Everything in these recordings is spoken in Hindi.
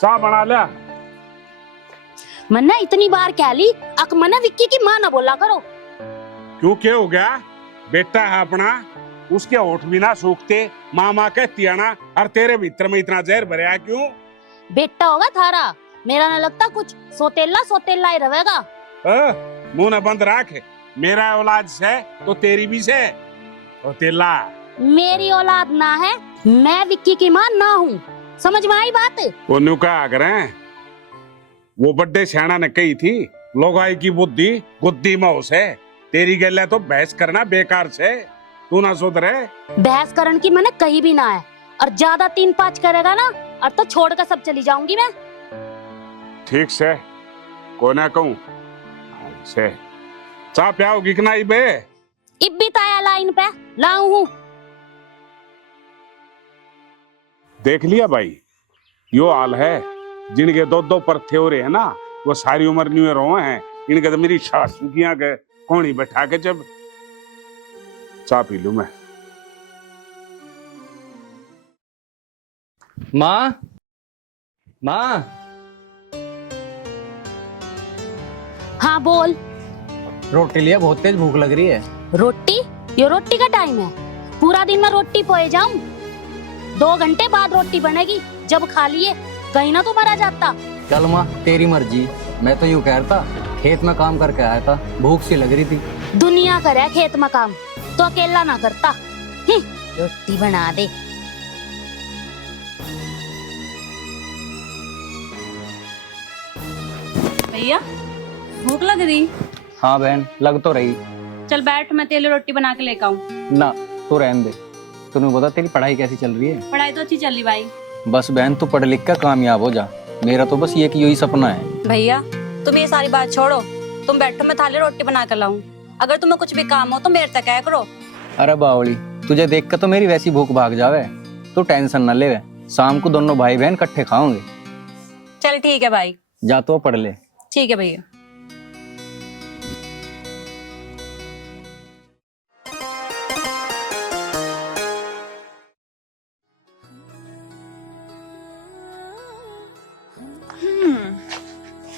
चाह बना लिया। मन्ना इतनी बार कह ली अक मना विक्की की माँ ना बोला करो। क्यों क्या हो गया? बेटा है अपना, उसके होठ भी ना सूखते, मामा कहती है ना, और तेरे भीतर में इतना जहर भरा क्यों? बेटा होगा थारा, मेरा ना लगता कुछ सोतेला सोतेला ही रहेगा। मुंह न बंद रख, मेरा औलाद से तो तेरी भी से सोतेला। मेरी औलाद ना है, मैं विक्की की माँ ना हूँ, समझ में आई बात? वो नुका करें, वो बड्डे सियाना ने कही थी, लोगाई की बुद्धि गुद्दी में से, तेरी गले तो बहस करना बेकार से, तू ना सुधरे। बहस करन की मैंने कहीं भी ना है, और ज्यादा 3-5 करेगा ना और तो छोड़कर सब चली जाऊंगी मैं। ठीक से को ना कहूँ से चाह प्याओगी कि नहीं बे? इब भी ताया लाइन पे लाऊं हूँ। देख लिया भाई, यो हाल है जिनके दो दो परथे हो रहे हैं ना, वो सारी उम्र न्यू रोए हैं। इनके तो मेरी सासू की के कोनी बैठा के जब चाह पी लूं मैं। माँ, माँ। हाँ बोल। रोटी लिया, बहुत तेज भूख लग रही है। रोटी? ये रोटी का टाइम है? पूरा दिन मैं रोटी पोए जाऊं? 2 घंटे बाद रोटी बनेगी, जब खा लिए कहीं ना तो मरा जाता। चल माँ, तेरी मर्जी। मैं तो यूं कह रहा था, खेत में काम करके आया था, भूख सी लग रही थी। दुनिया करे खेत में काम तो अकेला ना करता। रोटी बना दे। भैया भूख लग रही? हाँ बहन, लग तो रही। चल बैठ, मैं तेरे लिए रोटी बना के लेकर आऊं। ना, तू रहने दे। तूने बता तेरी पढ़ाई कैसी चल रही है? पढ़ाई तो अच्छी चल रही भाई। बस बहन, तू पढ़ लिख कर कामयाब हो जा। मेरा तो बस यही सपना है। भैया तुम ये सारी बात छोड़ो, तुम बैठो, मैं थाली रोटी बना कर लाऊं। अगर तुम्हें कुछ भी काम हो तो मेरे तक आया करो। अरे बावली, तुझे देख कर तो मेरी वैसी भूख भाग जावे। तू टेंशन न ले, शाम को दोनों भाई बहन इकट्ठे खाओगे। चल ठीक है भाई। जा तो पढ़ ले। ठीक है भैया।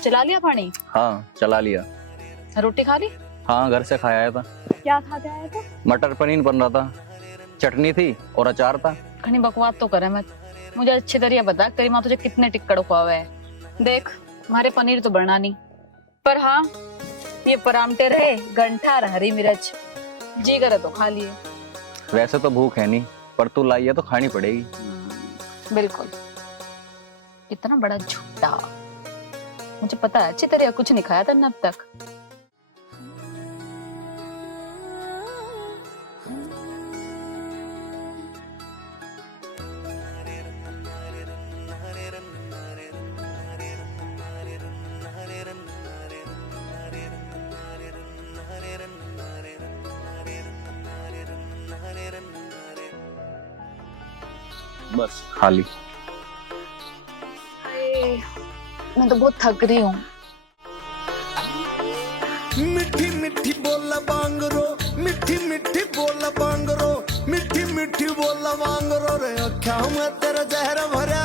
चला लिया पानी? हाँ चला लिया। रोटी खा ली? हाँ, घर से खाया आया था। क्या खा के आया था? मटर पनीर बन रहा था, चटनी थी और अचार था। खनी बकवास तो करे मत, मुझे अच्छी तरह बता तेरी माँ तुझे कितने टिक्कड़ खुआवे है। देख, हमारे पनीर तो बनना नहीं, पर हाँ ये परामटे रहे, गंठा और हरी मिर्च, जी करे तो खा लिए। वैसे तो भूख है नहीं, पर तू लाई है तो खानी पड़ेगी। बिल्कुल। इतना बड़ा झूठा, मुझे पता है अच्छी तरह कुछ नहीं खाया था ना अब तक। बस खा ली। मैं तो बहुत थक रही हूँ। मिठी मिठी बोला बांगरो, मिठी मिठी बोला बांगरो, मिठी मिठी बोला बांगरो रे अख्या में तेरा जहर भरा।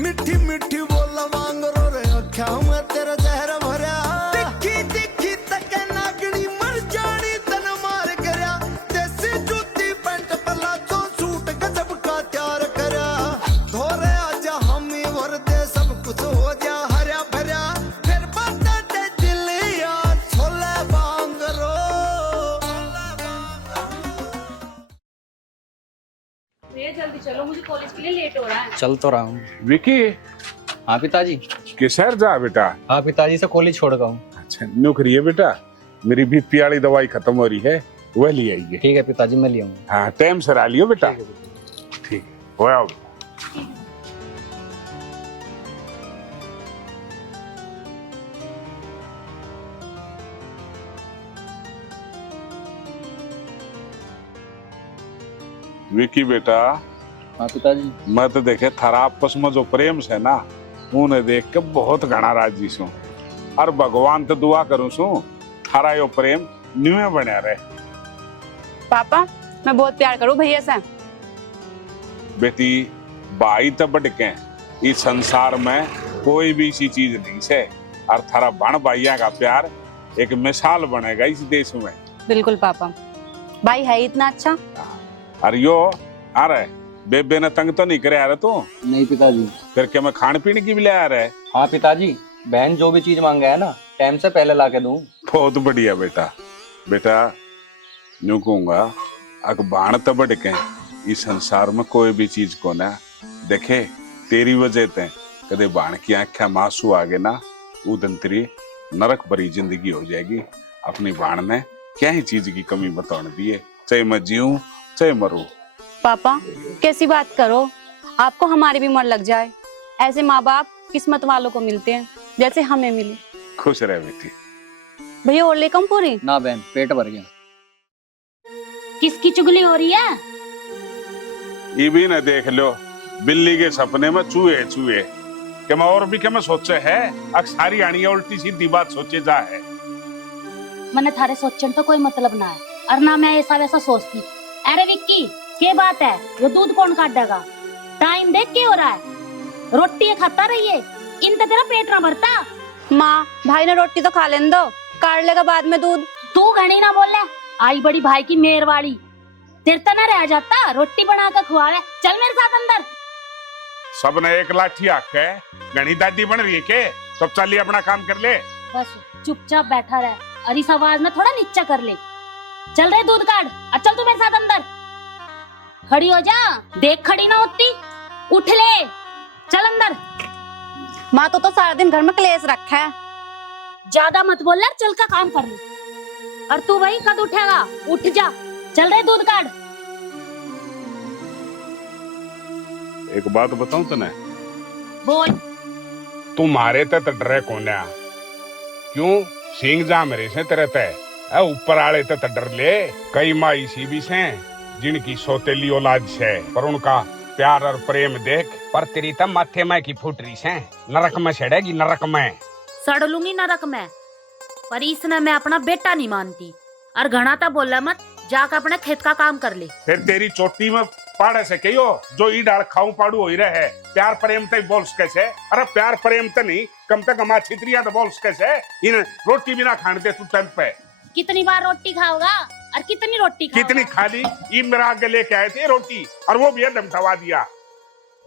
मिठी मिठी बोला बांगरो रे अख्या में तेरा जहर भरा। दिखी दिखी तक नागनी मर जानी तन मार करया, देसी जूती पैंट पलाजो सूट गजब का तैयार करया। धोरे आजा हम भर दे सब कुछ हो जा हरा भरा, फिर बता दे दिलिया छोले बांगरो। भैया जल्दी चलो, मुझे कॉलेज के लिए लेट हो रहा है। चल तो रहा हूँ। विकी हाँ पिताजी। किस शहर जा बेटा? हाँ पिताजी से कॉलेज छोड़ गया हूँ। अच्छा नौकरी है बेटा, मेरी बीपी वाली दवाई खत्म हो रही है, वह ले आइए। ठीक है पिताजी, मैं ले आऊंगा। हाँ टाइम से आ लियो बेटा। ठीक है, वो आओ। विकी बेटा, हाँ पिताजी। मैं तो देखे थारा आपस में जो प्रेम से ना, उन्हें देख के बहुत घना राजी सू, और भगवान तो दुआ करूं सू थारा यो प्रेम न्यू बना रहे। पापा मैं बहुत प्यार करूं भैया से। बेटी भाई तो बढ़के इस संसार में कोई भी ऐसी चीज नहीं से। और थारा बण भाइया का प्यार एक मिसाल बनेगा इस देश में। बिल्कुल पापा, भाई है ही इतना अच्छा। और यो अरे बेबे ने तंग तो नहीं करे यार तू? नहीं पिताजी। फिर क्या मैं खान पीने की भी ले आ रहा है? हाँ पिताजी, बहन जो भी चीज मांगे है ना टाइम से पहले ला के दूं। बहुत बढ़िया बेटा। बेटा यूं कहूंगा अखबार तो बढ़के इस संसार में कोई भी चीज को ना देखे तेरी वजह ते कदे बाण की आंखें में आंसू आ गए ना उदन तेरी नरक भरी जिंदगी हो जाएगी। अपनी बाण ने क्या ही चीज की कमी बताने दी है, चाहे मैं जीऊं चाहे मरूं। पापा कैसी बात करो, आपको हमारी भी मन लग जाए। ऐसे माँ बाप किस्मत वालों को मिलते हैं जैसे हमें मिले। खुश रह बेटी। भैया और लेकम पूरी? ना बहन, पेट भर गया। किसकी चुगली हो रही है? ये भी ना देख लो बिल्ली के सपने में चूहे चूहे के मैं और भी क्या मैं सोचे है अक्सारी आनी उल्टी सीधी बात सोचे जा है। मैंने थारे सोचने तो कोई मतलब ना है और ना मैं ऐसा वैसा सोचती। अरे विक्की क्या बात है, वो दूध कौन काटेगा? टाइम देख के हो रहा है, रोटी खाता रहिए, इन तो तेरा पेट ना भरता। माँ भाई ने रोटी तो खा लेने दो, काट लेगा बाद में दूध। तू घनी ना बोल, आई बड़ी भाई की मेहरबाड़ी तेरे तो ना रह जाता, रोटी बना कर खुआवे। चल मेरे साथ अंदर। सब ने एक लाठी आके घनी दादी बन रही है के सब चलिए अपना काम कर ले। बस चुपचाप बैठा रहे और इस आवाज में थोड़ा नीचा कर ले। चल रहे दूध काट, अब चल तू मेरे साथ अंदर। खड़ी हो जा, देख खड़ी ना होती, उठ ले, चल अंदर। माँ तो सारा दिन घर में क्लेश रखा है। ज्यादा मत बोल यार, चल का काम कर ले। और तू भाई कद उठेगा? उठ जा, चल रहे दूध काट। एक बात बताऊं तने, बोल। तुम्हारे ते डरे कौन है? क्यों सिंह जा मेरे से तेरे ते ऊपर आले ते डर ले। कई माई सी भी से जिनकी सौतेली औलाद से पर उनका प्यार और प्रेम देख पर तेरी तब माथे में की फुटरी से नरक में सड़ेगी, नरक में सड़ लूंगी नरक में। पर इसने मैं अपना बेटा नहीं मानती और घना ता बोला मत, जाकर अपने खेत का काम कर ले। फिर तेरी चोटी में पाड़े से कहियो जो ई डाल खाऊं पाड़ू हो ही रहे। प्यार प्रेम तक बोल कैसे? अरे प्यार प्रेम तो नहीं, कम से कम छित्रिया तो बोल कैसे? इन रोटी बिना खाने दे तू टाइम पे। कितनी बार रोटी खाओगा और कितनी रोटी खाओगा? कितनी खाली? ये मेरा आगे लेके आए थे रोटी और वो भी दमटवा दिया।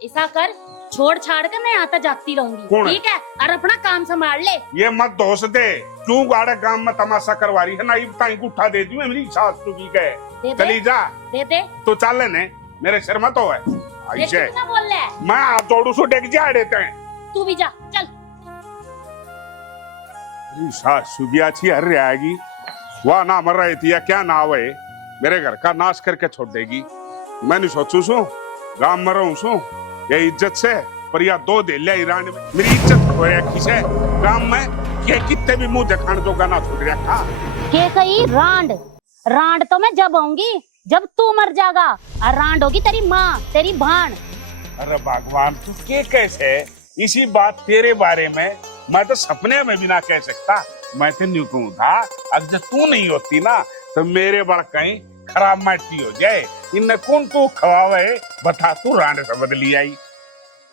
ऐसा कर, छोड़ छाड़ के मैं आता जाती रहूंगी, ठीक है? और अपना काम संभाल ले। ये मत दोष दे, क्यों गाड़े गांव में तमाशा करवा रही है ना? ताई गुठा दे दी मेरी सास तू की कहे चली जा। दे दे तो चल लेने, मेरे सिर में तो है ऐसे ना बोल ले। मैं हाथ जोड़ू सो डेग जा देते हैं। तू भी जा, चल। सास सुगी अच्छी हर आएगी, वह ना मर रही थी या क्या ना हुए मेरे घर का नाश करके छोड़ देगी। मैंने सोचू सू गांव में रहूं सू ये इज्जत से, पर या दो दे लिया ईरान में मेरी इज्जत हो रखी से गांव में ये कितने भी मुंह दिखाने जो गाना छोड़ रखा। के कही रांड रांड तो मैं जब आऊंगी जब तू मर जाएगा, और रांड होगी तेरी माँ, तेरी भान। अरे भगवान तू के कैसे इसी बात तेरे बारे में मैं तो सपने में भी ना कह सकता। मैं तो न्यू कहूँ था अब जब तू नहीं होती ना तो मेरे बड़ कहीं खराब माटी हो जाए। इन कौन तू खवावे बता, तू रांड से बदली आई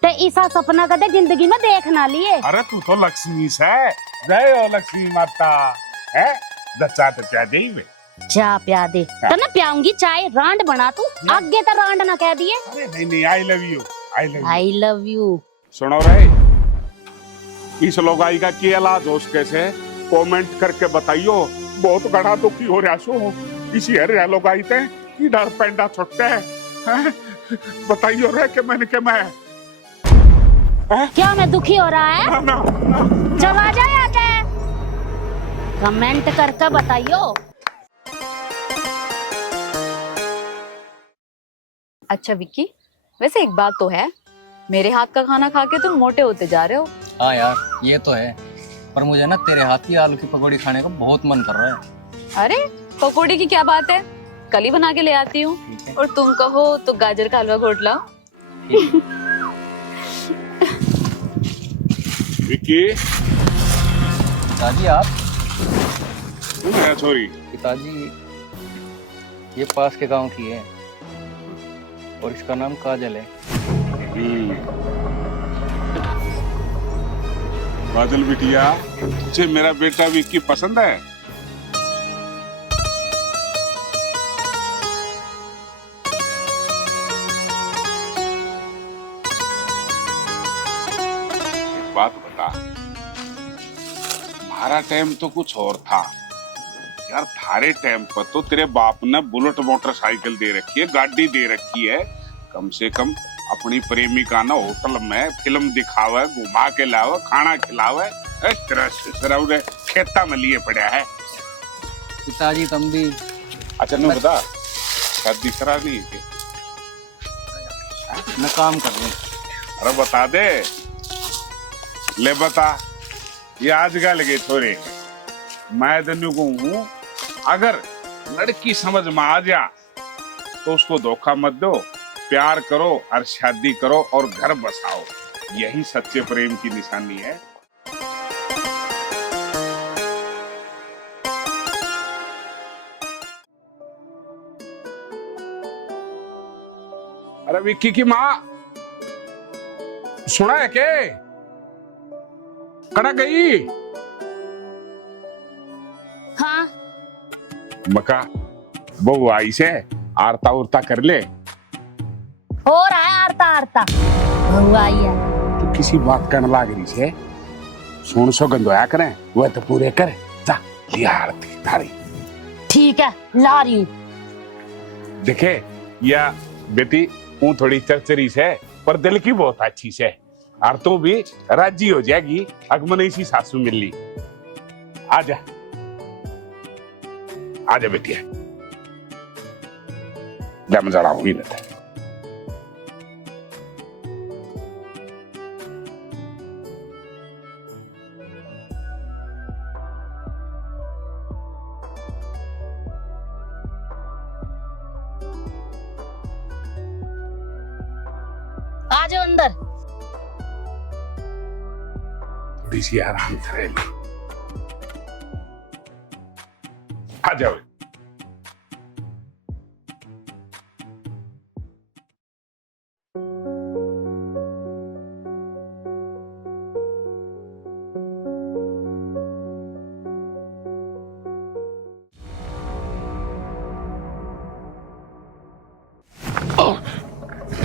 ते ऐसा सपना कदे जिंदगी में देख ना लिए। अरे तू तो लक्ष्मी से जय हो लक्ष्मी माता है दच्चा तो क्या दे में चा प्या दे तो ना प्याऊंगी चाय। रांड बना तू, आगे तो रांड ना कह दिए। अरे नहीं नहीं, I love you, I love you, I love you. सुनो रे, इस लोगाई का क्या इलाज हो कैसे कमेंट करके बताइयो। बहुत बड़ा दुखी हो रहा सो इसी हर लोगाई थे की डर पेंडा छोटे हैं बताइयो रे कि मैंने के मैं क्या मैं दुखी हो रहा है? ना, ना, ना, जब आ जाए आके कमेंट करके बताइयो। अच्छा विक्की, वैसे एक बात तो है, मेरे हाथ का खाना खा के तुम मोटे होते जा रहे हो। हाँ यार ये तो है, पर मुझे ना तेरे हाथ की आलू की पकौड़ी खाने का बहुत मन कर रहा है। अरे पकौड़ी की क्या बात है, कल ही बना के ले आती हूँ। और तुम कहो तो गाजर का हलवा घोट लाओ। विक्की पिताजी आप? तुम है छोरी? पिताजी ये पास के गांव की है और इसका नाम काजल है। बादल बिटिया, तुझे मेरा बेटा विक्की पसंद है? एक बात बता, हमारा टाइम तो कुछ और था यार। थारे टाइम पर तो तेरे बाप ने बुलेट मोटरसाइकिल दे रखी है, गाड़ी दे रखी है। कम से कम अपनी प्रेमिका ना होटल में फिल्म दिखावे, घुमा के लावे, खाना खिलावे। तेरा खेता में लिए पड़ा है। पिताजी तुम भी। अच्छा नहीं बता, शादी करा नहीं है? मैं काम कर रहा हूँ। अरे बता दे, ले बता। ये आजकल के छोरे, मैं तेन कहूँ, अगर लड़की समझ में आ जा तो उसको धोखा मत दो, प्यार करो और शादी करो और घर बसाओ। यही सच्चे प्रेम की निशानी है। अरे विक्की की माँ, सुना है के? कड़ा गई? हाँ। मका बहू आई से आरता उरता कर ले। हो रहा है आरता आरता, बहू आई है। तो किसी बात करने लाग रही से सुन सो गंदोया करें, वह तो पूरे करे। जा लिया आरती थारी। ठीक है, ला रही हूँ। देखे या बेटी, वो थोड़ी चरचरी से पर दिल की बहुत अच्छी से, और तू भी राजी हो जाएगी अगमनी सी सासू मिल ली। आजा आजा बेटिया, मैं जरा हुई न था। आ जाओ अंदर। थोड़ी सी आराम करे ले। आ जाओ।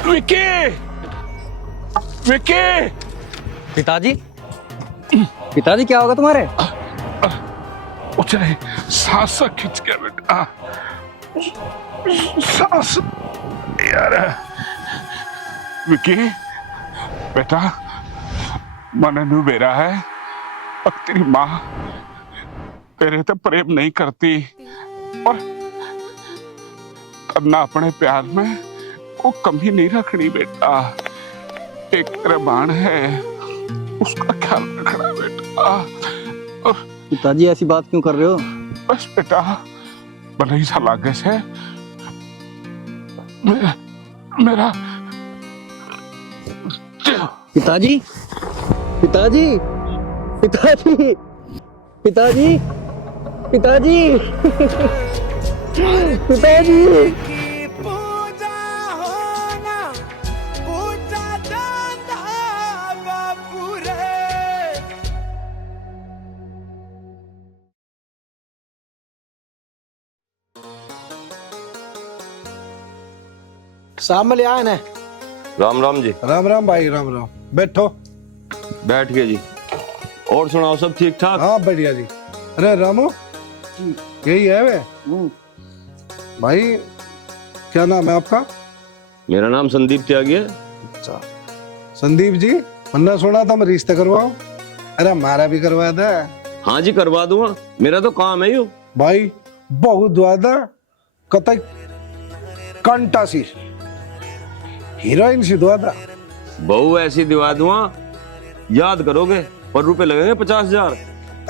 विक्की, विक्की। पिताजी, पिताजी क्या होगा तुम्हारे? उचले सांस खिंच के बेटा, सांस यार। विक्की बेटा, मन नु बेरा है। अब तेरी माँ तेरे तो प्रेम नहीं करती, और करना अपने प्यार में को कमी नहीं रखनी बेटा। एक तेरा बाण है, उसका ख्याल रखना बेटा। और पिताजी ऐसी बात क्यों कर रहे हो? बस बेटा, भले ही सा लागे से मेरा पिताजी, पिताजी, पिताजी, पिताजी, पिताजी, पिताजी। की पूजा होना, पूजा दादा बापू रे। सामने आए ना। राम राम जी। राम राम भाई, राम राम। बैठो। बैठ गए जी। और सुनाओ, सब ठीक ठाक? हाँ बढ़िया जी। अरे रामू, यही है वे भाई, क्या नाम है आपका? मेरा नाम संदीप त्यागी है। अच्छा संदीप जी, मैंने सुना था मैं रिश्ता करवाओ। अरे हमारा भी करवा दे। हाँ जी, करवा दूंगा, मेरा तो काम है यो। भाई बहुत ज्यादा कतई कंटा सी हीरोइन सी दुआ था। बहू ऐसी दिवा दूंगा, याद करोगे, पर रुपए लगेंगे 50,000।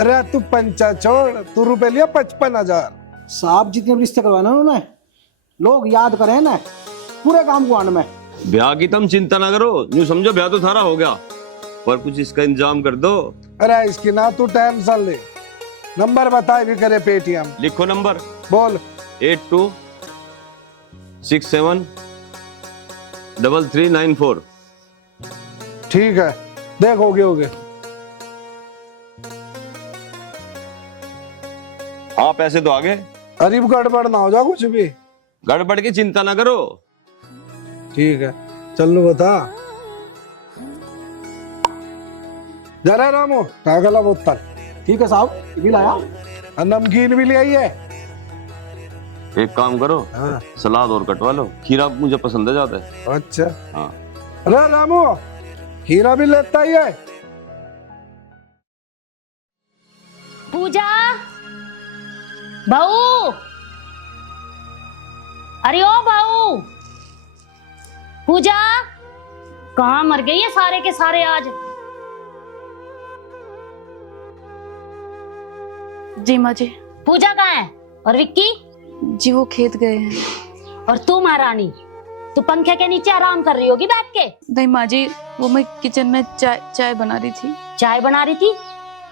अरे तू पंचा छोड़, तू रुपए लिया 55,000। साहब जितने भी रिश्ते करवाना उन्होंने, लोग याद करें ना पूरे काम को आने में। ब्याह की तुम चिंता ना करो, यूं समझो ब्याह तो थारा हो गया, पर कुछ इसका इंतजाम कर दो। अरे इसकी ना तू टेंशन ले, नंबर बताए भी करे पेटीएम। लिखो नंबर, बोल। 82673394। ठीक है, देख हो गए। हाँ पैसे तो आगे। अरीब गड़बड़ ना हो जा कुछ भी। गड़बड़ की चिंता ना करो। ठीक है, चल लो बता। जरा रामू कागला बोतल। ठीक है साहब, ये भी लाया। और नमकीन भी ले आई है। एक काम करो, हाँ। सलाद और कटवा लो, खीरा मुझे पसंद है ज्यादा। अच्छा। हाँ। अरे रामू खीरा भी लेता ही है। पूजा, बहू, अरे ओ बहू, पूजा, कहाँ मर गई है सारे के सारे आज? जी माँ जी। पूजा कहाँ है और विक्की? जी वो खेत गए हैं। और तू महारानी, तू पंखे के नीचे आराम कर रही होगी बैठ के। नहीं माँ जी, वो मैं किचन में चाय बना रही थी। चाय बना रही थी?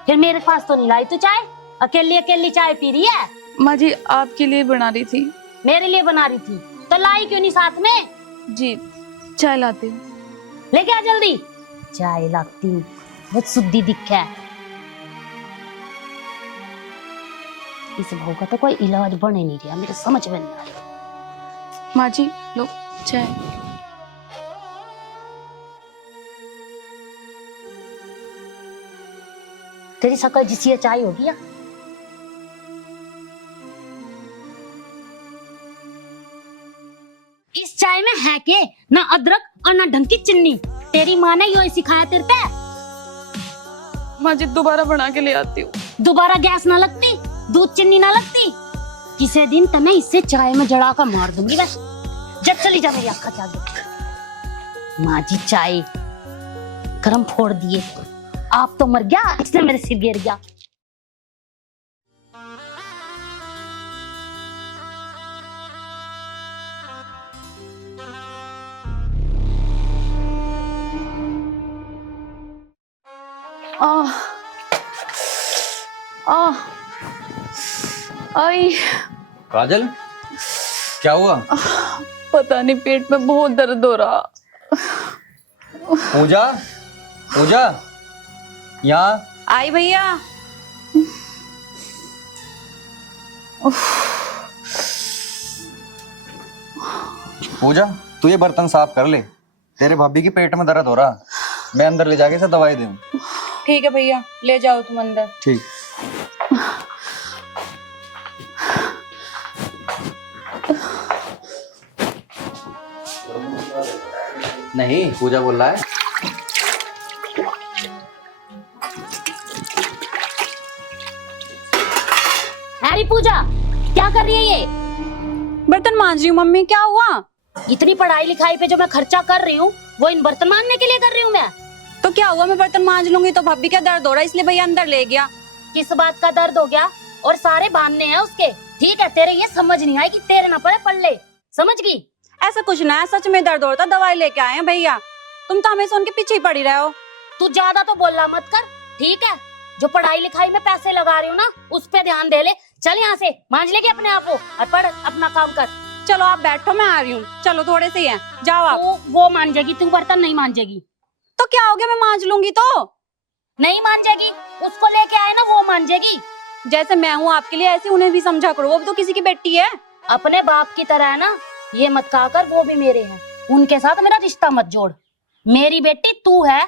फिर मेरे पास तो नहीं लाई तू चाय, अकेली अकेली चाय पी रही है। माँ जी आपके लिए बना रही थी। मेरे लिए बना रही थी तो लाई क्यों नहीं साथ में? जी चाय लाते हूँ। लेके आ जल्दी। चाय लाती हूँ, बहुत शुद्धि दिख है। इस बहू का तो कोई इलाज बने नहीं रहा, मेरे समझ में नहीं आ रहा। माँ जी लो चाय। तेरी शक्ल जिसी चाय होगी या? इस चाय में है के ना अदरक और ना ढंग की चीनी। तेरी माँ ने यो सिखाया तेरे पे? माँ जी दोबारा बना के ले आती हूँ। दोबारा गैस ना लगती, दूध चीनी ना लगती, किसी दिन तुम्हें इससे चाय में जड़ा कर मार दूंगी बस। जब चली जा मेरी आँखों के आगे। माँ जी चाय गरम फोड़ दिए, आप तो मर गया, इसने मेरे सिर गिर गया। आह आह आई। काजल क्या हुआ? पता नहीं पेट में बहुत दर्द हो रहा। पूजा, पूजा यहाँ। आई भैया। पूजा तू ये बर्तन साफ कर ले, तेरे भाभी की पेट में दर्द हो रहा। मैं अंदर ले जाके इसे दवाई दूं। ठीक है भैया, ले जाओ तुम अंदर। ठीक। नहीं पूजा बोल रहा है। अरे पूजा क्या कर रही है ये? बर्तन मांज रही हूँ मम्मी। क्या हुआ? इतनी पढ़ाई लिखाई पे जो मैं खर्चा कर रही हूँ वो इन बर्तन मांजने के लिए कर रही हूँ मैं। तो क्या हुआ, मैं बर्तन मांज लूंगी तो भाभी का दर्द हो रहा है इसलिए भैया अंदर ले गया। किस बात का दर्द हो गया? और सारे बहाने हैं उसके। ठीक है, तेरे ये समझ नहीं आई कि तेरे ना पड़े पढ़ ले, समझ गई? ऐसा कुछ ना है, सच में दर्द हो रहा था, दवाई लेके आए हैं भैया। तुम तो हमेशा उनके पीछे ही पड़ी रहे हो। तू ज्यादा तो बोलना मत कर, ठीक है? जो पढ़ाई लिखाई में पैसे लगा रही हूँ ना उस पे ध्यान दे ले। चल यहाँ से, मांज लेगी अपने आप को और पढ़, अपना काम कर। चलो आप बैठो, मैं आ रही हूँ। चलो थोड़े से ही हैं, जाओ आप। वो मांजेगी, तू बर्तन नहीं मांजेगी। तो क्या हो गया, मैं मांज लूंगी। तो नहीं मांजेगी, उसको लेके आए ना वो मांजेगी। जैसे मैं हूँ आपके लिए ऐसे उन्हें भी समझा करो, वो भी तो किसी की बेटी है। अपने बाप की तरह है ना, ये मत कहा कर वो भी मेरे हैं, उनके साथ मेरा रिश्ता मत जोड़। मेरी बेटी तू है,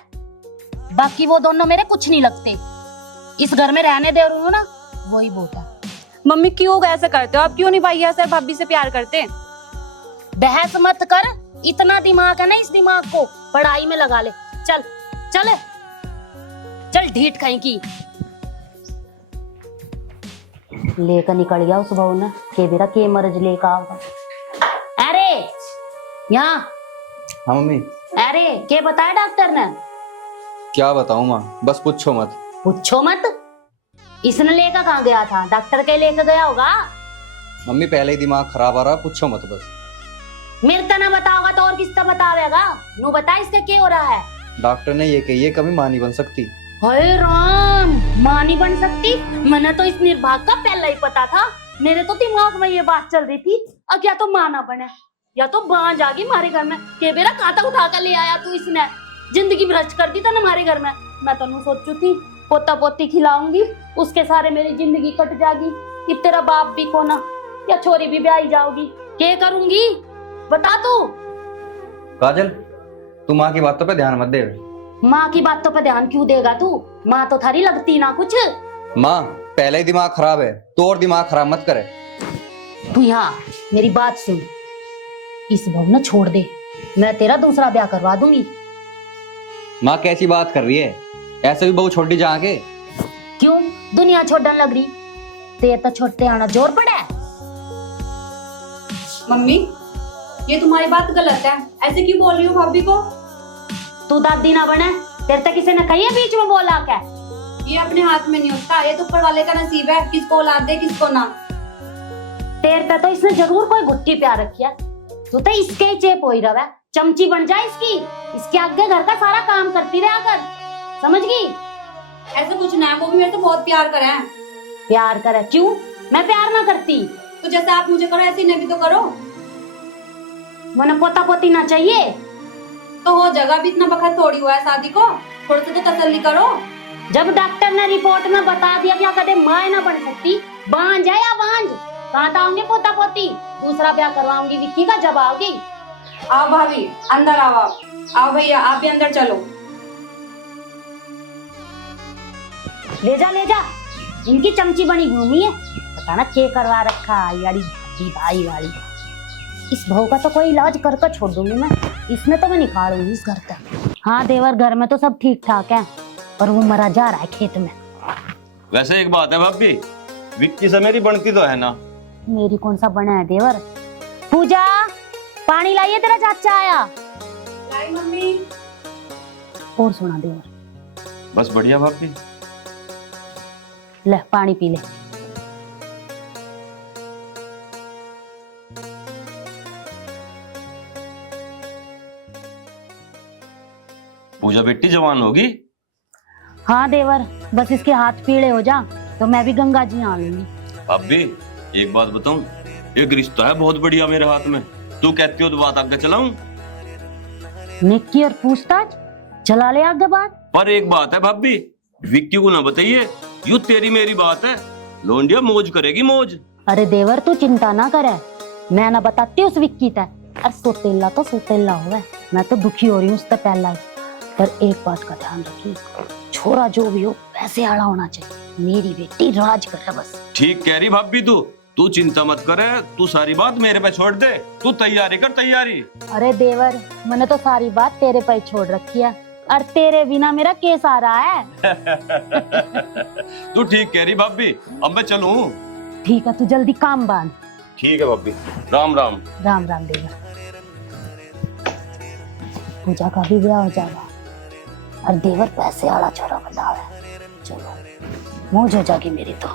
बाकी वो दोनों मेरे कुछ नहीं लगते। इस घर में रहने दे रही हूँ ना, वही बहुत है। मम्मी क्यों ऐसा करते हो आप? क्यों नहीं भैया से भाभी से प्यार करते? बहस मत कर, इतना दिमाग है ना, इस दिमाग को पढ़ाई में लगा ले। चल चल चल, ढीठ कहीं की लेकर निकल गया उस बहू ने के बेरा के मर्ज लेकर आओगा। अरे यहाँ। हाँ मम्मी। अरे के बताया डॉक्टर ने? क्या बताऊं माँ, बस पूछो मत। पूछो मत? इसने लेकर कहाँ गया था? डॉक्टर के लेकर गया होगा। मम्मी पहले ही दिमाग खराब आ रहा, पूछो मत बस। मेरे तना बताओगा तो और किसका बतावेगा? नू बता इसका क्या हो रहा है? डॉक्टर ने ये कही है कभी मां नहीं बन सकती। हाय राम, मां नहीं बन सकती? मैंने तो इस निर्भाग का पहले ही पता था। मेरे तो दिमाग में ये बात चल रही थी, अब या तो मां ना बने या तो बांझ आ गई हमारे घर में। के बेरा कांटा उठा कर ले आया तू इसने। जिंदगी भ्रष्ट कर दी था हमारे घर में। मैं तो नहीं सोचू थी पोता पोती खिलाऊंगी, उसके सारे मेरी जिंदगी कट जाएगी कि तेरा बाप भी कोना या छोरी भी ब्याही जाओगी। क्या करूंगी बता तू। काजल, तू माँ की बातों पे ध्यान मत दे। माँ की बातों पर ध्यान क्यों देगा तू? माँ तो थारी लगती ना कुछ। माँ, पहले ही दिमाग खराब है तो और दिमाग खराब मत करे। तू यहाँ मेरी बात सुन, इस बहू न छोड़ दे, मैं तेरा दूसरा ब्याह करवा दूंगी। माँ कैसी बात कर रही है? ऐसे भी बहू छोटी जा के। क्यों दुनिया छोड़ने लग रही? तेरे तो छोटे आना जोर पड़ा है। मम्मी, ये तुम्हारी बात गलत है, ऐसे क्यों बोल रही हो भाभी को? तू दादी ना बने, तेरे तो किसी ने कही है बीच में बोला क्या? ये अपने हाथ में नहीं होता, ये तो ऊपर वाले का नसीब है, किसको औलाद दे किसको ना। तेरे तो इसने जरूर कोई गुट्टी प्यार रखी है। तू तो इसके ही चेप हो ही रहा है, चमची बन जाए इसकी, इसके आगे घर का सारा काम करती रहा कर, समझ गई? ऐसा कुछ ना है, वो भी मेरे तो बहुत प्यार करे हैं। प्यार करे? क्यों मैं प्यार ना करती? तो जैसे आप मुझे करो ऐसे इन्हें भी तो करो। मैंने पोता पोती ना चाहिए तो हो जाएगा, भी इतना वक्त थोड़ी हुआ है शादी को, थोड़ा सा तो तसल्ली करो। जब डॉक्टर ने रिपोर्ट में बता दिया क्या कदे माँ ना बन सकती, बांझ है या बांझ, कहाँ आओगे पोता पोती? दूसरा ब्याह करवाऊंगी विक्की का जब आओगी। आओ भाभी अंदर आओ, आओ भैया आप भी अंदर चलो। ले जा, इनकी चमची बनी घूमी है, पता ना क्या करवा रखा यारी भाई वाली। इस बहू का तो कोई इलाज करके छोड़ दूंगी मैं, इसमें तो मैं निकालूंगी इस घर तक। हाँ देवर, घर में तो सब ठीक ठाक है, पर वो मरा जा रहा है खेत में। वैसे एक बात है भाभी, विक्की से मेरी बनती तो है ना? मेरी कौन सा बना है देवर? पूजा पानी लाइए, तेरा चाचा आया। लाई मम्मी। और सुना देवर? बस बढ़िया भाभी। ले पानी पी ले। पूजा बेटी जवान होगी। हाँ देवर, बस इसके हाथ पीले हो जा तो मैं भी गंगा जी आ लूंगी। भाभी एक बात बताऊं, एक रिश्ता है बहुत बढ़िया मेरे हाथ में, तू कहती हो तो बात आगे चलाऊं? निक्की और पूछताछ चला ले आगे बात। पर एक बात है भाभी, विक्की को ना बताइए, यू तेरी मेरी बात है, लोंडिया मौज करेगी मौज। अरे देवर तू चिंता ना करे, मैं ना बताती उस विक्की तक। अरे सोतेला तो सोतेला हुआ, मैं तो दुखी हो रही हूँ उससे पहला ही। पर एक बात का ध्यान रखिए, छोरा जो भी हो पैसे आड़ा होना चाहिए, मेरी बेटी राज करे बस। ठीक कह रही भाभी, तू चिंता मत करे, तू सारी बात मेरे पे छोड़ दे, तू तैयारी कर तैयारी। अरे देवर, मैंने तो सारी बात तेरे पे छोड़ रखी है, और तेरे बिना मेरा केस आ रहा है। तू ठीक कह रही भाभी, अब मैं चलूं? ठीक है, तू जल्दी काम बांध। ठीक है भाभी, राम राम। राम राम देवर। पूजा का भी ब्याह हो जाएगा और देवर पैसे आड़ा छोरा बतावे, चलो मौज हो जाएगी मेरी तो।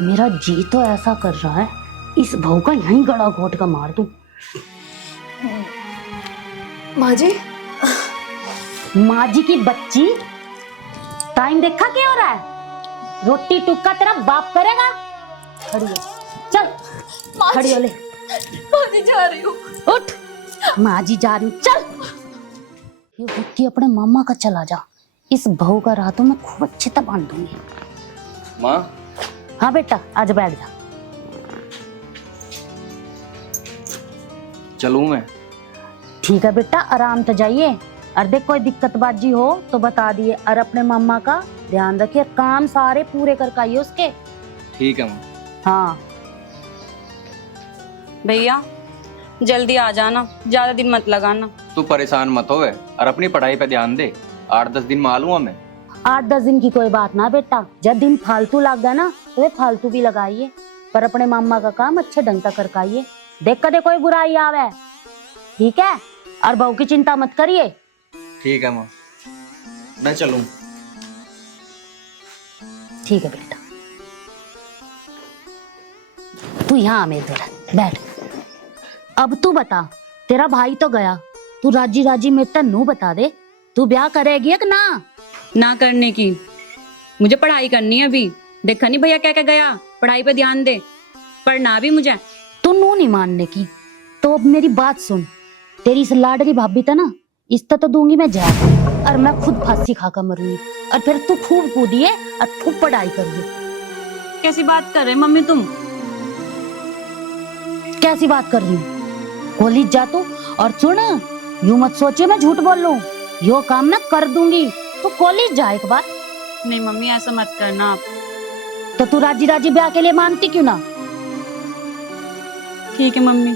मेरा जी तो ऐसा कर रहा है, इस बहू का यहीं गला घोट का मार दूं। माँ जी, माँ जी की बच्ची, टाइम देखा क्या हो रहा है? रोटी टुक्का तेरा बाप करेगा। खड़ी हो, चल खड़ी हो ले। माँ जी जा रही हूँ। उठ, माँ जी जा रही हूँ, चल। ये विक्की अपने मामा का चला जा, इस बहू का रातों में खूब अच्छे तक बांध दूंगी। माँ। हाँ बेटा, आज बैठ जा। चलूं मैं? ठीक है बेटा, आराम से जाइए, और देख कोई दिक्कतबाजी हो तो बता दिए, और अपने मामा का ध्यान रखिए, काम सारे पूरे कर आइए उसके। ठीक है माँ। हाँ भैया जल्दी आ जाना, ज्यादा दिन मत लगाना। तू परेशान मत होवे और अपनी पढ़ाई पे ध्यान दे, 8-10 दिन में आ लूंगा मैं। 8-10 दिन की कोई बात ना बेटा, जब दिन फालतू लग गया ना तो वे फालतू भी लगाइए, पर अपने मामा का काम अच्छे ढंग का करकाइए, देख कदे कोई बुराई आवे, ठीक है? और बहू की चिंता मत करिए। ठीक है माँ, मैं चलूं? ठीक है बेटा, तू यहाँ मेरे तरह बैठ। अब तू बता, तेरा भाई तो गया, तू राजी राजी मेरे तक नू बता दे, तू ब्याह करेगी कि ना? ना करने की, मुझे पढ़ाई करनी है अभी। देखा नहीं भैया क्या क्या गया, पढ़ाई पे ध्यान दे, पढ़ना भी मुझे। तू नू नहीं मानने की तो अब मेरी बात सुन। तेरी इस लाडली भाभी था ना, इसका तो दूंगी मैं जान, और मैं खुद फांसी खाकर मरूंगी, और फिर तू खूब कूदिए और खूब पढ़ाई करिए। कैसी बात कर रहे मम्मी तुम? कैसी बात कर रही हूँ? कॉलेज जा तू, और सुन, यूं मत सोचिए मैं झूठ बोल रहा हूँ, यो काम मैं कर दूंगी। तू कॉलेज जा एक बार। नहीं मम्मी ऐसा मत करना आप। तो तू राजी राजी ब्याह के लिए मानती क्यों ना? ठीक है मम्मी,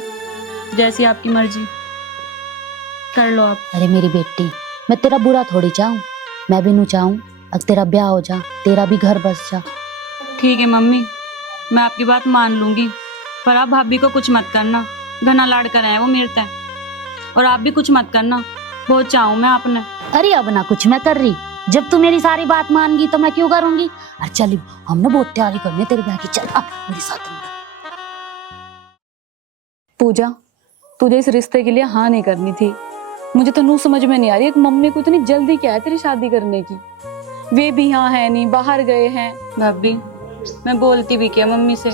जैसी आपकी मर्जी, कर लो आप। अरे मेरी बेटी, मैं तेरा बुरा थोड़ी चाहूँ, मैं भी नू चाहूँ अब तेरा ब्याह हो जा, तेरा भी घर बस जा। ठीक है मम्मी, मैं आपकी बात मान लूंगी, पर आप भाभी को कुछ मत करना, घना लाड कर रहे हैं वो मेरे तय। और आप भी कुछ मत करना, बहुत चाहूँ मैं आपने। अरे अब ना कुछ मैं कर रही, जब तू मेरी सारी बात मान गई तो मैं क्यों करूंगी। अरे चल, हमने बहुत तैयारी करनी है तेरे ब्याह की, चल आ मेरे साथ में। पूजा, तुझे इस रिश्ते के लिए हाँ नहीं करनी थी। मुझे तो नू समझ में नहीं आ रही एक मम्मी को इतनी जल्दी क्या है तेरी शादी करने की। वे भी यहाँ है नहीं, बाहर गए हैं। भाभी मैं बोलती भी क्या मम्मी से,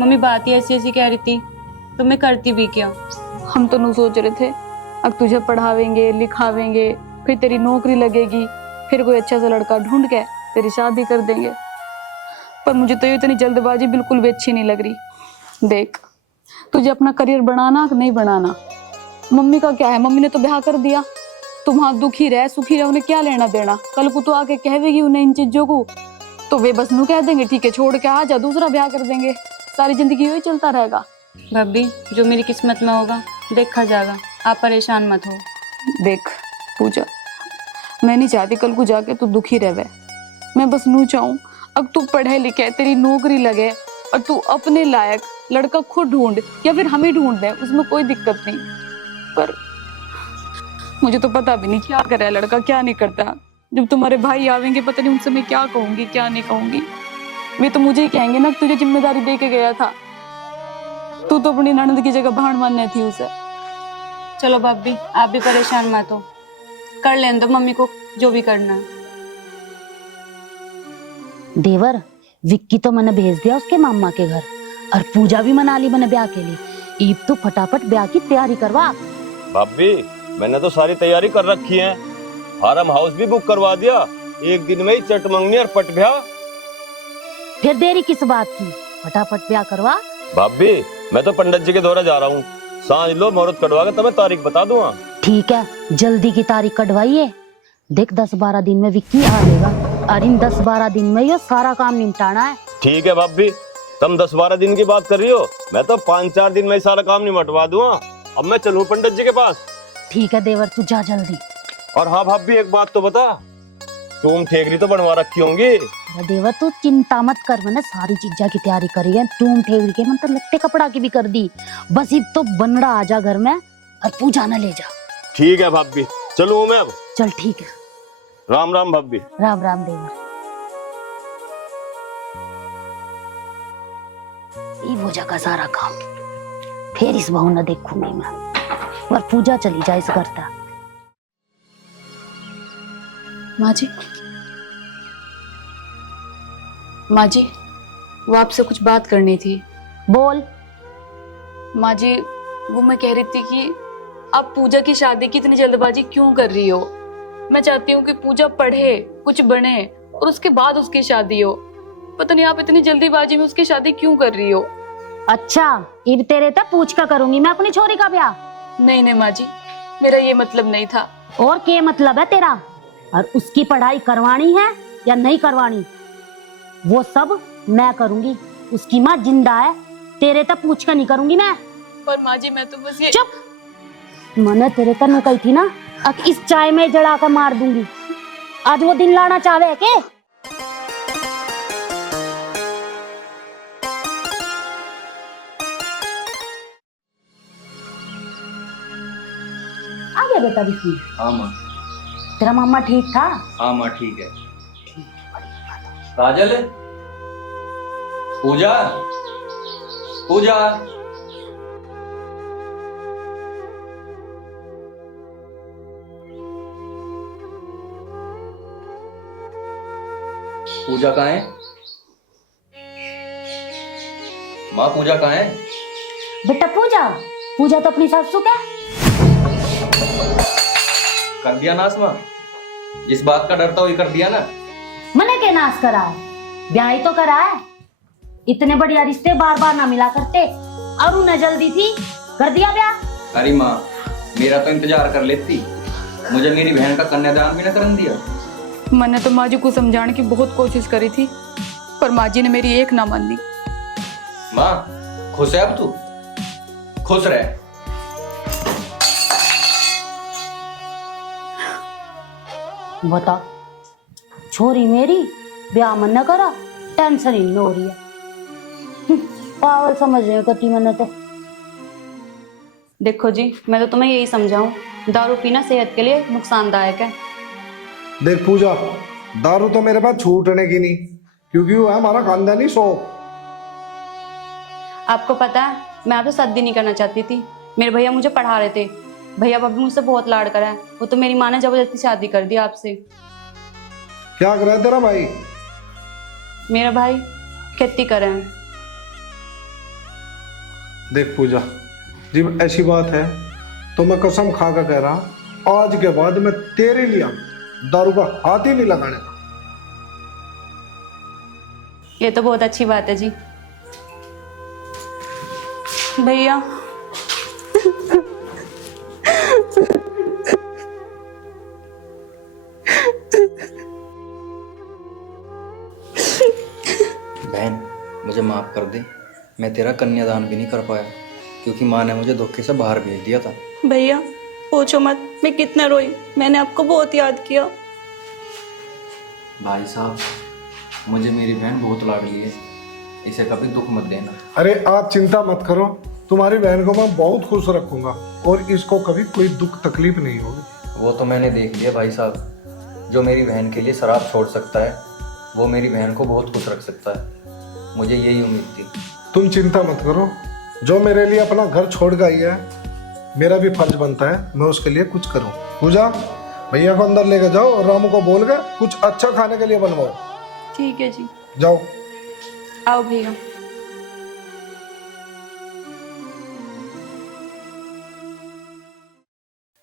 मम्मी बात ही ऐसी ऐसी कह रही थी, तो मैं करती भी क्या। हम तो नू सोच रहे थे अब तुझे पढ़ावेंगे लिखावेंगे, फिर तेरी नौकरी लगेगी, फिर कोई अच्छा सा लड़का ढूंढ के तेरी शादी कर देंगे। पर मुझे तो ये इतनी जल्दबाजी बिल्कुल भी अच्छी नहीं लग रही। देख, तुझे अपना करियर बनाना कि नहीं बनाना, मम्मी का क्या है, मम्मी ने तो ब्याह कर दिया, तुम वहां दुखी रह सुखी रह, उन्हें क्या लेना देना। कल को तू आके कहेगी उन्हें इन चीजों को, तो वे बस नू कह देंगे ठीक है छोड़ के आ जा, दूसरा ब्याह कर देंगे, सारी जिंदगी यही चलता रहेगा। भाभी जो मेरी किस्मत में होगा देखा जाएगा, आप परेशान मत हो। देख पूजा, मैं नहीं चाहती कल को जाके तू दुखी रहे, मैं बस नू चाहूं अब तू पढ़े लिखे, तेरी नौकरी लगे और तू अपने लायक लड़का खुद ढूंढ, या फिर हम ही ढूंढ दें, उसमें कोई दिक्कत नहीं। पर मुझे तो पता भी नहीं क्या करे लड़का क्या नहीं करता। जब तुम्हारे भाई आवेंगे पता नहीं उनसे मैं क्या कहूंगी क्या नहीं कहूंगी। वे तो मुझे ही कहेंगे ना तुझे जिम्मेदारी दे के गया था, तू तो अपनी ननद की जगह भाड़ मानने थी उसे। चलो भाभी आप भी परेशान मत हो, कर लेने दो मम्मी को जो भी करना है। देवर, विक्की तो मैंने भेज दिया उसके मामा के घर, और पूजा भी मना ली मैंने ब्याह के लिए। ईब तो फटाफट ब्याह की तैयारी करवा। भाभी मैंने तो सारी तैयारी कर रखी है, फार्म हाउस भी बुक करवा दिया, एक दिन में ही चट मंगनी और पट ब्याह। फिर देरी किस बात की, फटाफट ब्याह करवा। भाभी मैं तो पंडित जी के द्वारा जा रहा हूँ, सांझ लो मुहूर्त कटवा के तुम्हें तारीख बता दूंगा। ठीक है, जल्दी की तारीख कटवाइए। देख 10-12 दिन में विक्की आ जाएगा, और इन 10-12 दिन में ये सारा काम निपटाना है। ठीक है भाभी, तुम 10-12 दिन की बात कर रही हो, मैं तो 5-4 दिन में ही सारा काम निपटवा दूंगा। अब मैं चलूं पंडित जी के पास। ठीक है देवर, तू जा जल्दी। और हाँ भाभी एक बात तो बता, तुम ठेकरी तो बनवा रखी होंगी। अरे देवर तू चिंता मत कर, मैंने सारी चीजा की तैयारी करी है, टूम ठेवरी के मतलब लत्ते कपड़ा की भी कर दी, बस अब तो बनड़ा आ जा घर में और पूजा न ले जा। ठीक है भाभी, चलूं मैं अब। चल ठीक है, राम राम भाभी। राम राम देवर। ये पूजा का सारा काम फिर इस बहू न देखूंगी मैं, और पूजा चली जाए इस घर तक। माँ जी, माँ जी, वो आपसे कुछ बात करनी थी। बोल। माँ जी, वो मैं कह रही थी कि आप पूजा की शादी की इतनी जल्दबाजी क्यों कर रही हो। मैं चाहती हूँ कि पूजा पढ़े कुछ बने और उसके बाद उसकी शादी हो। पता नहीं आप इतनी जल्दीबाजी में उसकी शादी क्यों कर रही हो। अच्छा, इब तेरे तक पूछ कर करूंगी मैं अपनी छोरी का ब्याह? नहीं नहीं माँ जी, मेरा ये मतलब नहीं था। और क्या मतलब है तेरा? और उसकी पढ़ाई करवानी है या नहीं करवानी, वो सब मैं करूंगी। उसकी माँ जिंदा है, तेरे तक पूछ कर नहीं करूंगी मैं। पर माँ जी मैं तो बस ये। चुप, मैंने तेरे तक न कही थी ना, अब इस चाय में जड़ा कर मार दूंगी। आज वो दिन लाना चाहे के? आ गया बेटा विक्की? हाँ माँ। तेरा मामा ठीक था? हाँ माँ ठीक है। काजल, पूजा, पूजा, पूजा कहाँ है? माँ पूजा कहाँ है? बेटा पूजा पूजा तो अपनी सासू का कर दिया नाश माँ, इस बात का डर तो वही कर दिया ना। मने के नाश करा है, ब्याह ही तो करा है। इतने बढ़िया रिश्ते बार बार ना मिला करते, और उन्हें जल्दी थी कर दिया ब्याह। अरे माँ, मेरा तो इंतजार कर लेती, मुझे मेरी बहन का कन्यादान भी न करन दिया। मैंने तो माँ जी को समझाने की बहुत कोशिश करी थी, पर माँ जी ने मेरी एक ना मानी। माँ खुश है अब तू? खुश रह। बता छोरी मेरी ब्याह मन न करा, टेंशन ही नहीं हो रही है। पागल समझ रहे हो कति मैंने तो। देखो जी, मैं तो तुम्हें यही समझाऊं, दारू पीना सेहत के लिए नुकसानदायक है। देख पूजा, दारू तो मेरे पास छूटने की नहीं, क्योंकि वो है हमारा खानदानी शौक। आपको पता है, मैं आपसे शादी नहीं करना चाहती थी। मेरे भैया मुझे पढ़ा रहे थे, भैया भाभी मुझसे बहुत लाड करा है। वो तो मेरी माँ ने जबरदस्ती शादी कर दी आपसे। क्या कर रहा है तेरा भाई? मेरा भाई खेती कर रहे हैं। देख पूजा, जब ऐसी बात है तो मैं कसम खा कर कह रहा, आज के बाद मैं तेरे लिए दारू का हाथ ही नहीं लगाने का। ये तो बहुत अच्छी बात है जी। भैया बहन मुझे माफ कर दे, मैं तेरा कन्यादान भी नहीं कर पाया, क्योंकि माँ ने मुझे धोखे से बाहर भेज दिया था। भैया पूछो मत, मैं कितना रोई, मैंने आपको बहुत याद किया। भाई साहब, मुझे मेरी बहन बहुत लाडली है, इसे कभी दुख मत देना। अरे आप चिंता मत करो, तुम्हारी बहन को मैं बहुत खुश रखूंगा और इसको कभी कोई दुख तकलीफ नहीं होगी। वो तो मैंने देख लिया भाई साहब, जो मेरी बहन के लिए शराब छोड़ सकता है वो मेरी बहन को बहुत खुश रख सकता है। मुझे यही उम्मीद थी। तुम चिंता मत करो, जो मेरे लिए अपना घर छोड़ गई है, मेरा भी फर्ज बनता है मैं उसके लिए कुछ करूं। पूजा, भैया को अंदर लेके जाओ और रामू को बोल कर कुछ अच्छा खाने के लिए बनवाओ। ठीक है जी, जाओ। आओ भैया।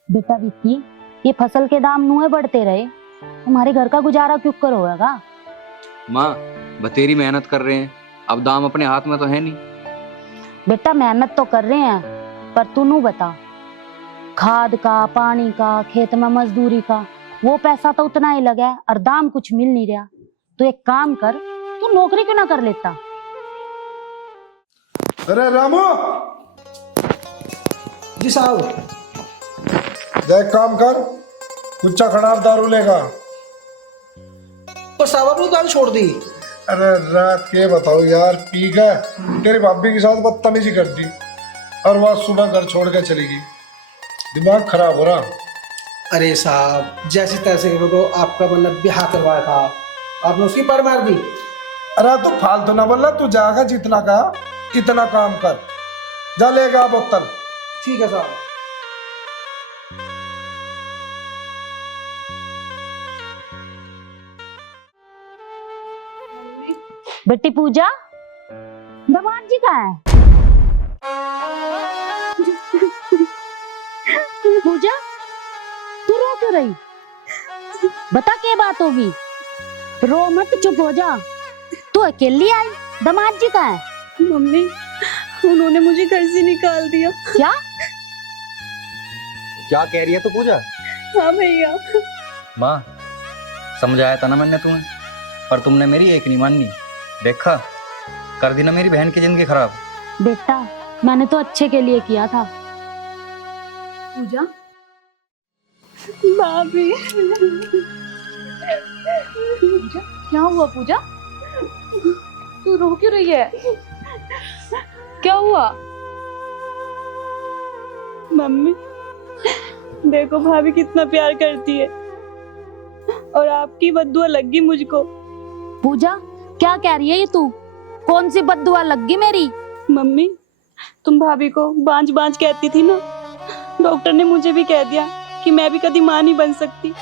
बेटा विक्की, ये फसल के दाम नुए बढ़ते रहे, हमारे घर का गुजारा क्यों कर होगा? माँ बतेरी मेहनत कर रहे हैं, अब दाम अपने हाथ में तो है नहीं। बेटा मेहनत तो कर रहे हैं, पर तू नू बता, खाद का, पानी का, खेत में मजदूरी का, वो पैसा तो उतना ही लगा है और दाम कुछ मिल नहीं रहा। तो एक काम कर, तू नौकरी क्यों ना कर लेता? अरे रामू जी साहब। जा एक काम कर, कुछ खराब दारू लेगा। तो साहब आपने दारू छोड़ दी? अरे रात के बताओ यार, पी गए, तेरी भाभी के साथ बदतमीजी कर दी और वह सुबह घर छोड़ के चली गई। दिमाग खराब हो रहा। अरे साहब, जैसे तैसे को आपका मतलब ब्याह करवाया था, आपने उसकी पड़ मार दी। अरे तू फालतू ना बोल, तू जाकर जितना कहा इतना काम कर। जा लेगा बोतल। ठीक है साहब। बेटी पूजा, दमाद जी कहाँ है? पूजा, तू रो क्यों रही? बता क्या बात होगी? रो मत, चुप हो जा। तू अकेली आई, दमाद जी कहाँ है? मम्मी, उन्होंने मुझे घर से निकाल दिया। क्या? क्या कह रही है तू पूजा? हाँ भैया। माँ समझाया था ना मैंने तुम्हें, पर तुमने मेरी एक नहीं मानी। देखा, कर दी ना मेरी बहन की जिंदगी खराब। बेटा मैंने तो अच्छे के लिए किया था। पूजा, भाभी। पूजा, क्या हुआ पूजा? तू रो क्यों रही है? क्या हुआ? मम्मी, देखो भाभी कितना प्यार करती है और आपकी बद्दुआ लग गई मुझको। पूजा क्या कह रही है ये तू? कौन सी बद्दुआ लग गई मेरी? मम्मी, तुम भाभी को बांझ बांझ कहती थी ना, डॉक्टर ने मुझे भी कह दिया कि मैं भी कभी मां नहीं बन सकती,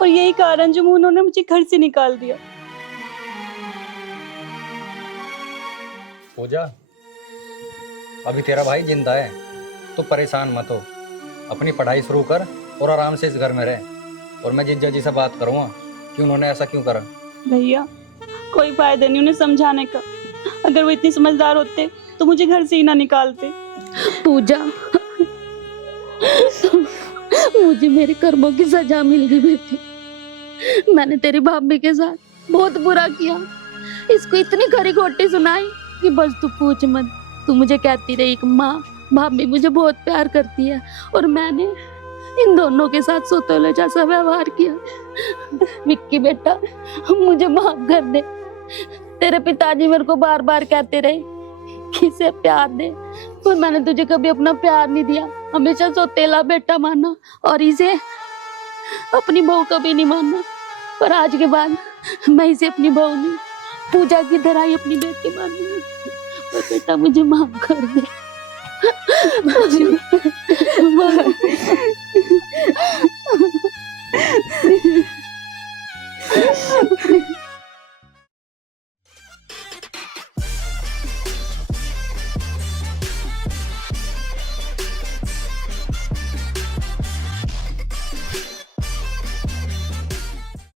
और यही कारण जो उन्होंने मुझे घर से निकाल दिया। पूजा, अभी तेरा भाई जिंदा है, तो परेशान मत हो, अपनी पढ़ाई शुरू कर और आराम से इस घर में रह। और मैं जीजा जी से बात करूँगा कि उन्होंने ऐसा क्यों करा। भैया कोई फायदा नहीं उन्हें समझाने का, अगर वो इतने समझदार होते तो मुझे घर से ही ना निकालते। पूजा, मुझे मेरे कर्मों की सजा मिल गई बेटी। मैंने तेरी भाभी के साथ बहुत बुरा किया, इसको इतनी खरी खोटी सुनाई कि बस तू पूछ मत। तू मुझे कहती रही कि माँ भाभी मुझे बहुत प्यार करती है, और मैंने इन दोनों के साथ सोतोले जैसा व्यवहार किया। विक्की बेटा, मुझे माफ कर दे। तेरे पिताजी मेरे को बार बार कहते रहे कि इसे प्यार दे, पर मैंने तुझे कभी अपना प्यार नहीं दिया, हमेशा सोतेला बेटा माना और इसे अपनी बहू कभी नहीं माना। पर आज के बाद मैं इसे अपनी बहू नहीं, पूजा की तरह ही अपनी बेटी मानूंगी। और बेटा मुझे माफ कर दे।